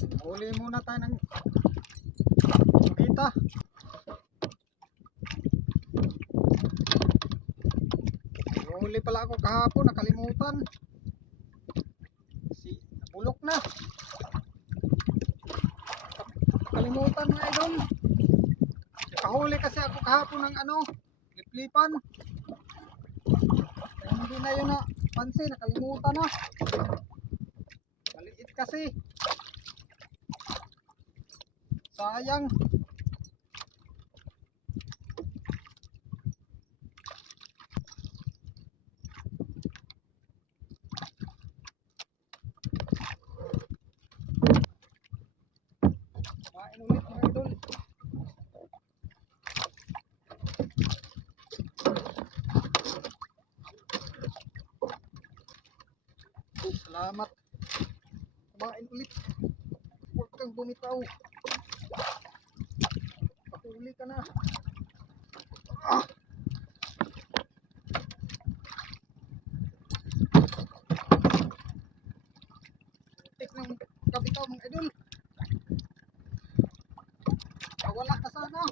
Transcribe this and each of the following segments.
Huli muna tayo ng kita. Huli pala ako kahapon, nakalimutan. Bulok na. Nakalimutan mga idol. Nakahuli kasi ako kahapon ng liplipan. Ay, hindi na yun na pansin, nakalimutan na. Maliit kasi. Sayang. Kain ulit mga idol. Salamat. Kumain ulit. Huwag kang bumitaw. Pakuli ka na. Tik ng kabitaw mga idol. Wala ka sana.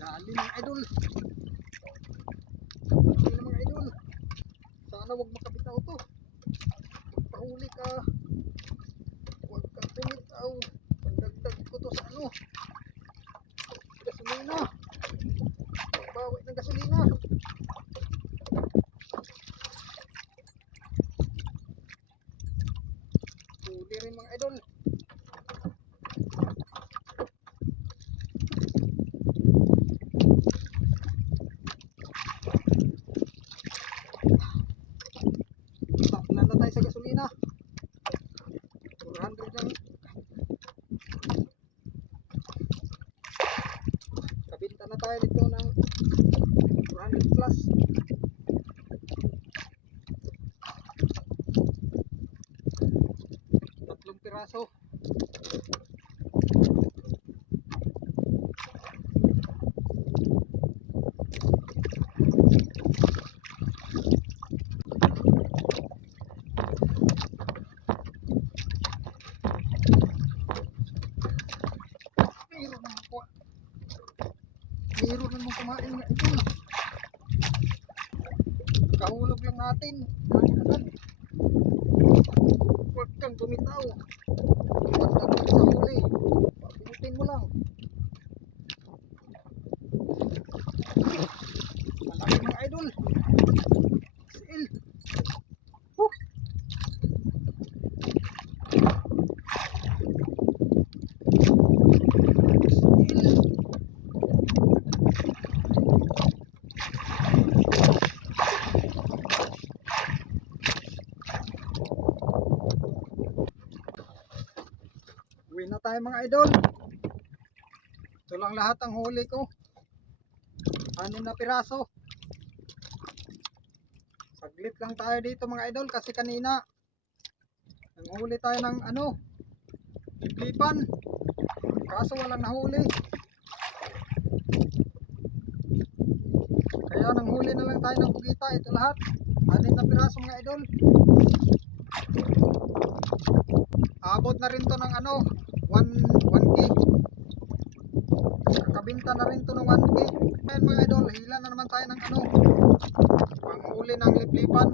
Dali mga idol. Dali na mga idol. Sana wag makabitaw to. Pahuli ka. Huwag kang bumitaw. Pagdagdag ko to sa gasolina. Pagbawi ng gasolina. Huli rin mga idol. Taplan na tayo sa gasolina. 400 lang. Kabinta na tayo dito ng 400 plus. Tatlong piraso. Meron naman kumain nga ito. Kahulog lang natin. Huwag kang bumitaw. Pagdating sa huli, pabutin mo lang. Malaki mga idol. Sil. Uwi na tayo mga idol. Ito lang lahat ang huli ko. 6 na piraso. Saglit lang tayo dito mga idol kasi kanina nanghuli tayo ng liplipan. Kaso walang nahuli. Kaya nanghuli na lang tayo ng bugita. Ito lahat. 6 na piraso mga idol. Abot na rin to ng 1K. Kabinta na rin to ng 1K. Ayan mga idol, hila na naman tayo ng panghuli ng liplipan.